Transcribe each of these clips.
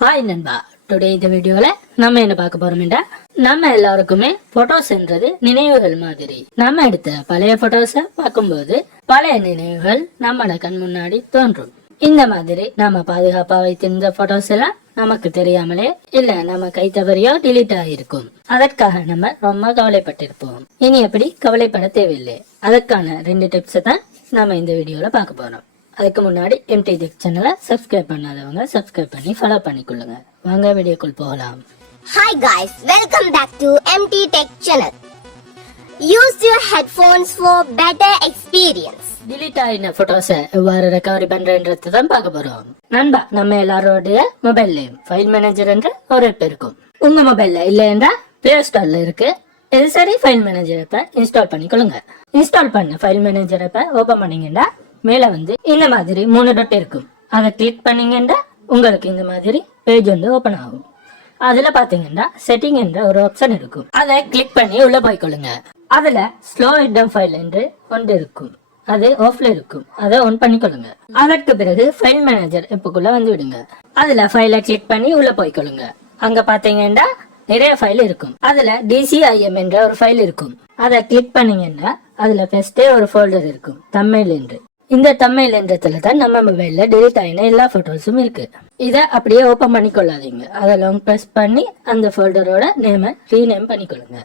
Hi நண்பா, today இந்த வீடியோல நம்ம என்ன பார்க்க போறோம்டா, நம்ம எல்லாருக்குமே போட்டோஸ்ன்றது நினைவுகள் மாதிரி. நம்ம எடுத்த பழைய போட்டோஸ பார்க்கும்போது பழைய நினைவுகள் நம்மள கண் முன்னாடி தோன்றும். இந்த மாதிரி நம்ம பாதுகாப்பா வைத்திருந்த போட்டோஸ் எல்லாம் நமக்கு தெரியாமலே இல்ல நம்ம கை தவறியோ டிலீட் ஆகிருக்கும். அதற்காக நம்ம ரொம்ப கவலைப்பட்டிருப்போம். இனி எப்படி கவலைப்பட தேவையில்லை. அதற்கான 2 டிப்ஸ் தான் நம்ம இந்த வீடியோல பார்க்க போறோம். அதுக்கு முன்னாடி எம்டி டெக் சேனலை சப்ஸ்கிரைப் பண்ணாதவங்க சப்ஸ்கிரைப் பண்ணி ஃபாலோ பண்ணிக்கொள்ளுங்க. வாங்க வீடியோக்குள் போகலாம். Hi guys, welcome back to MT Tech channel. Use your headphones for better experience. Delete ஆகின போட்டோஸை எவ்வாறு ரெக்கவரி பண்றதுன்றதை தான் பார்க்க போறோம். நண்பா, நம்ம எல்லாரோடைய மொபைல்லையும் ஃபைல் மேனேஜர் என்ற ஒரு ஆப் இருக்கும். உங்க மொபைல்ல இல்ல என்றா பிளே ஸ்டோர்ல இருக்கு. இது சரி, ஃபைல் மேனேஜர் ஆப்பை இன்ஸ்டால் பண்ணிக்கொள்ளுங்க. இன்ஸ்டால் பண்ண ஃபைல் மேனேஜர் ஆப்பை ஓபன் பண்ணீங்கன்னா மேல வந்து இந்த மாதிரி 3 டாட் இருக்கும். அதை கிளிக் பண்ணீங்கன்னா உங்களுக்கு இந்த மாதிரி பேஜ் வந்து ஓபன் ஆகும். அதுல பாத்தீங்கன்னா செட்டிங் என்ற ஒரு ஆப்ஷன் இருக்கும். அதை கிளிக் பண்ணி உள்ள போய்க்கொள்ளுங்க. அதுல ஸ்லோ இடம் ஃபைல் என்று ஒன்று இருக்கும். அது ஆஃப்ல இருக்கும். அதை ஆன் பண்ணிக்கொள்ளுங்க. அதற்கு பிறகு ஃபைல் மேனேஜர் ஆப்புக்குள்ள வந்து விடுங்க. அதுல ஃபைலை கிளிக் பண்ணி உள்ள போய்க்கொள்ளுங்க. அங்க பாத்தீங்கன்னா நிறைய ஃபைல் இருக்கும். அதுல DCIM என்ற ஒரு ஃபைல் இருக்கும். அதை கிளிக் பண்ணீங்கன்னா அதுல ஃபர்ஸ்டே ஒரு ஃபோல்டர் இருக்கும், தம்ப்நெயில் என்று. இந்த தம்ப்நெயில் என்றதுல தான் நம்ம மொபைல்ல டெலிட் ஆயின எல்லா போட்டோஸும் இருக்கு. இத அப்படியே ஓபன் பண்ணிக்கொள்ளாதீங்க. அதை லாங் பிரஸ் பண்ணி அந்த ஃபோல்டரோட நேம ரீநேம் பண்ணிக்கொள்ளுங்க.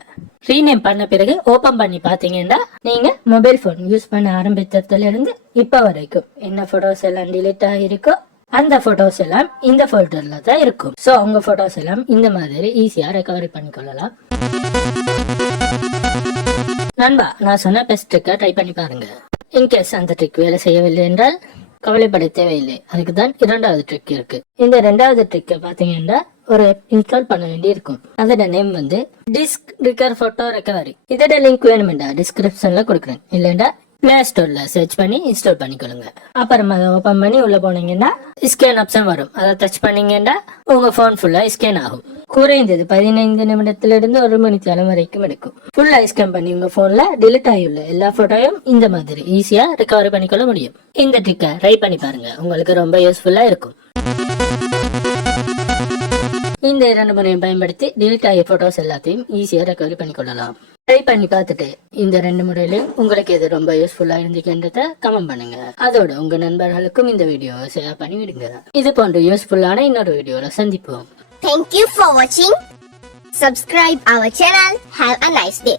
ரீநேம் பண்ண பிறகு ஓபன் பண்ணி பாத்தீங்கன்னா நீங்க மொபைல் போன் யூஸ் பண்ண ஆரம்பித்ததுல இருந்து இப்ப வரைக்கும் என்ன போட்டோஸ் எல்லாம் டெலிட் ஆகிருக்கோ அந்த போட்டோஸ் எல்லாம் இந்த ஃபோல்டர்ல தான் இருக்கும். சோ உங்க போட்டோஸ் எல்லாம் இந்த மாதிரி ஈஸியா ரெக்கவரி பண்ணிக்கொள்ளலாம். நண்பா, நான் சொன்ன பெஸ்ட் ட்ரிக்கை ட்ரை பண்ணி பாருங்க. இன்கேஸ் அந்த ட்ரிக் வேலை செய்யவில்லை என்றால் கவலைப்பட தேவையில்லை. அதுக்கு தான் 2வது ட்ரிக் இருக்கு. இந்த 2வது ட்ரிக்கை பாத்தீங்கன்னா ஒரு இன்ஸ்டால் பண்ண வேண்டி இருக்கும். அதோட நேம் வந்து DiskDigger போட்டோ ரெக்கவரி. இதோட லிங்க் வேணுமெண்டா டிஸ்கிரிப்ஷன்ல கொடுக்குறேன். இல்லைண்டா பிளே ஸ்டோர்ல சர்ச் பண்ணி இன்ஸ்டால் பண்ணிக்கொள்ளுங்க. அப்புறம் அதை ஓபன் பண்ணி உள்ள போனீங்கன்னா ஸ்கேன் ஆப்ஷன் வரும். அதை டச் பண்ணீங்கன்னா உங்க போன் ஃபுல்லா ஸ்கேன் ஆகும். குறைந்தது 15 நிமிடத்திலிருந்து 1 மணி நேரம் வரைக்கும் எடுக்கும். ஃபுல்லா ஸ்கேன் பண்ணி உங்க போன்ல டெலிட் ஆகியுள்ள எல்லா போட்டோயும் இந்த மாதிரி ஈஸியா ரெக்கவரி பண்ணிக்கொள்ள முடியும். இந்த ட்ரிக்கை ட்ரை பண்ணி பாருங்க, உங்களுக்கு ரொம்ப யூஸ்ஃபுல்லா இருக்கும். இந்த 2 முறையும் பயன்படுத்தி டெலிட் ஆகிய போட்டோஸ் எல்லாத்தையும் ஈஸியா ரெக்கவரி பண்ணிக்கொள்ளலாம். ட்ரை பண்ணி பார்த்துட்டு இந்த 2 முறையிலும் உங்களுக்கு எது ரொம்ப யூஸ்ஃபுல்லா இருந்துச்சுன்றத கமெண்ட் பண்ணுங்க. அதோட உங்க நண்பர்களுக்கும் இந்த வீடியோவை ஷேர் பண்ணி விடுங்க. இது போன்ற யூஸ்ஃபுல்லான இன்னொரு வீடியோல சந்திப்போம். Thank you for watching. Subscribe our channel. Have a nice day.